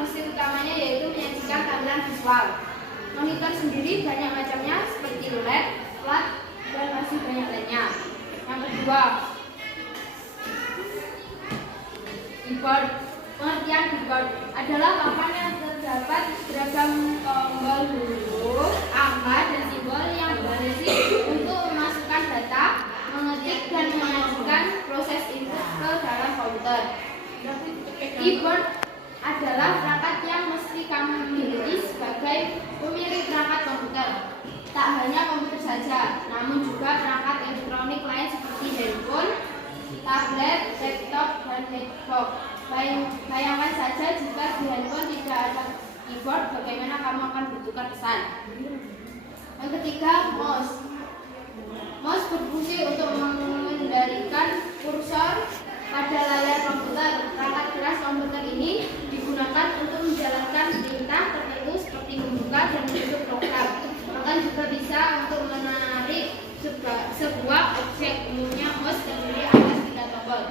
fungsi utamanya yaitu menyajikan tampilan visual. Monitor sendiri banyak macamnya seperti LED, flat, dan masih banyak lainnya. Yang kedua, keyboard. Pengertian keyboard adalah papan yang terdapat beragam tombol huruf, angka, dan simbol yang berfungsi untuk memasukkan data, mengetik, dan menyajikan proses input ke dalam komputer. Keyboard adalah perangkat yang mesti kamu miliki sebagai pemilik perangkat komputer. Tak hanya komputer saja, namun juga perangkat elektronik lain seperti handphone, tablet, laptop, dan netbook. Bayangkan saja jika di handphone tidak ada keyboard, bagaimana kamu akan bertukar pesan. Yang ketiga, mouse. Mouse berfungsi untuk mengendalikan kursor pada layar komputer. Perangkat keras komputer ini digunakan untuk menjalankan perintah tertentu seperti membuka dan menutup program. Bahkan juga bisa untuk menarik sebuah objek. Umumnya mouse terdiri atas 3 tombol: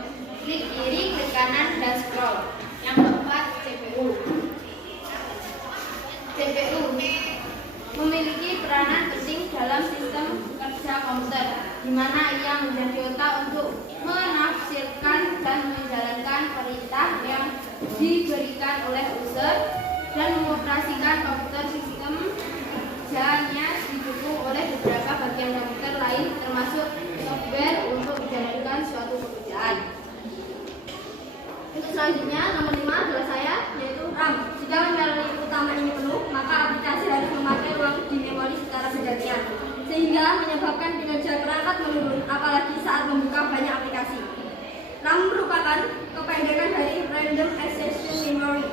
klik kiri, klik kanan, dan scroll. Yang keempat, CPU. CPU memiliki peranan penting dalam sistem kerja komputer, di mana ia menjadi otak untuk menafsirkan dan menjalankan perintah yang diberikan oleh user dan mengoperasikan komputer. Sistem kerjanya didukung oleh beberapa bagian komputer lain, termasuk software untuk menjalankan suatu pekerjaan. Untuk selanjutnya, nomor 5 adalah saya, yaitu RAM. Jika memori utama ini penuh, maka aplikasi harus memakai ruang di memori secara bergantian, sehingga menyebabkan kinerja perangkat menurun, apalagi saat membuka banyak aplikasi. RAM merupakan kependekan dari Random Access Memory,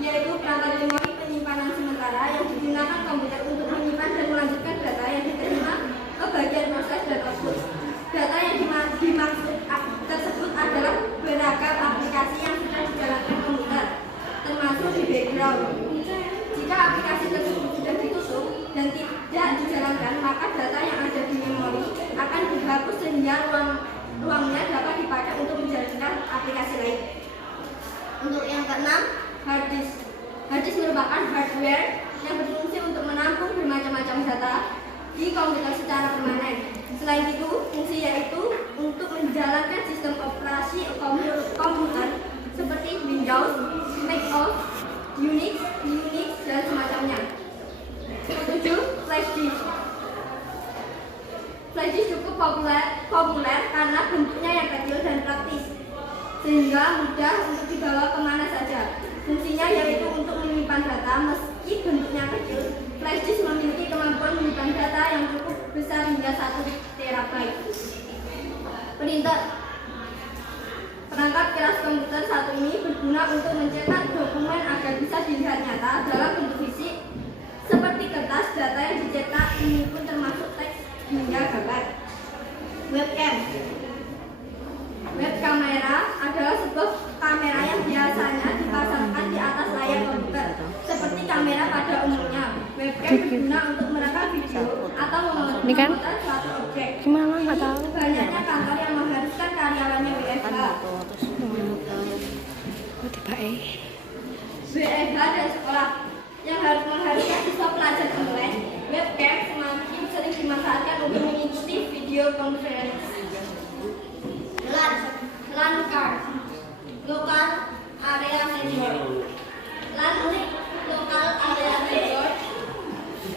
yaitu perangkat memori penyimpanan sementara yang digunakan komputer untuk menyimpan dan melanjutkan data yang diterima ke bagian proses dan output. Data yang dimaksud tersebut adalah beragam aplikasi yang sudah dijalankan komputer, termasuk di background. Jika aplikasi tersebut sudah ditutup dan tidak dijalankan, maka data yang ada di memori akan dihapus sehingga ruangnya dapat dipakai untuk menjalankan aplikasi lain. Untuk yang keenam, hard disk. Hard disk merupakan hardware yang berfungsi untuk menampung bermacam-macam data di komputer secara permanen. Selain itu, fungsi yaitu untuk menjalankan sistem operasi komputer seperti Windows, Mac OS, Unix, dan semacamnya. 7. Flash disk. Flash disk cukup populer karena bentuknya yang kecil dan praktis, sehingga mudah untuk dibawa kemana saja. Fungsinya yaitu untuk menyimpan data. Meski bentuknya kecil, flash disk memiliki kemampuan menyimpan data yang cukup besar hingga 1 terabyte. Printer. Perangkat keras komputer satu ini berguna untuk mencetak dokumen agar bisa dilihat nyata dalam bentuk fisik seperti kertas. Data yang dicetak ini pun termasuk teks hingga gambar. Webcam. Web kamera adalah sebuah kamera yang biasanya dipasangkan di atas layar komputer, seperti kamera pada umumnya. Webcam berguna untuk merekam video atau memotret suatu objek. Gimana nggak tahu? Banyaknya kantor yang mengharuskan karyawannya WFH. WFH dan sekolah yang mengharuskan siswa pelajar online. Webcam semakin sering dimanfaatkan untuk mengikuti video konferensi. LAN card, Local Area Network. LAN Local Area Network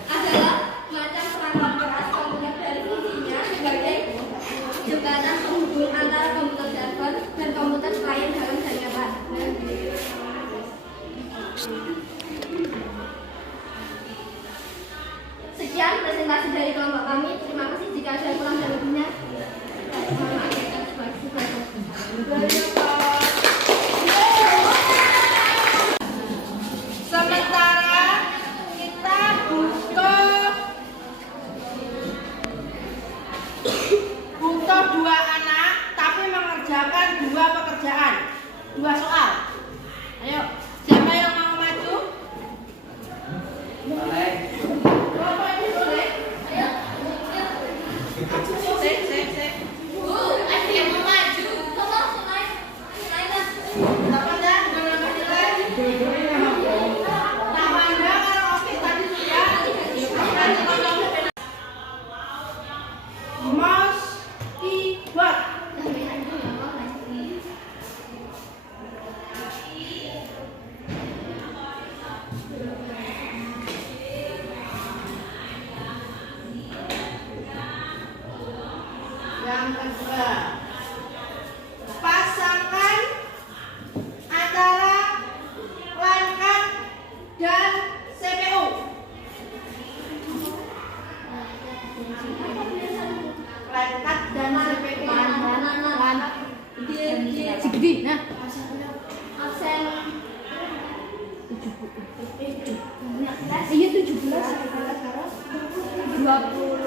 adalah macam perangkat keras komputer dari fungsinya sebagai jembatan penghubung antara komputer server dan komputer klien dalam jaringan. Sekian presentasi dari kelompok kami. Terima kasih. Jika ada kurang dan lebihnya, sementara kita butuh 2 anak tapi mengerjakan 2 pekerjaan, 2 soal. Ayo, siapa yang mau maju? Boleh. Bapak Ibu boleh? Ayo. Sik. Bu, ada yang mau maju? Naik. Apa dah? Mana nilai? Yang kedua, pasangkan antara line card dan CPU. Line card dan CPU. Segede. Nah, absen iya 17 harus 21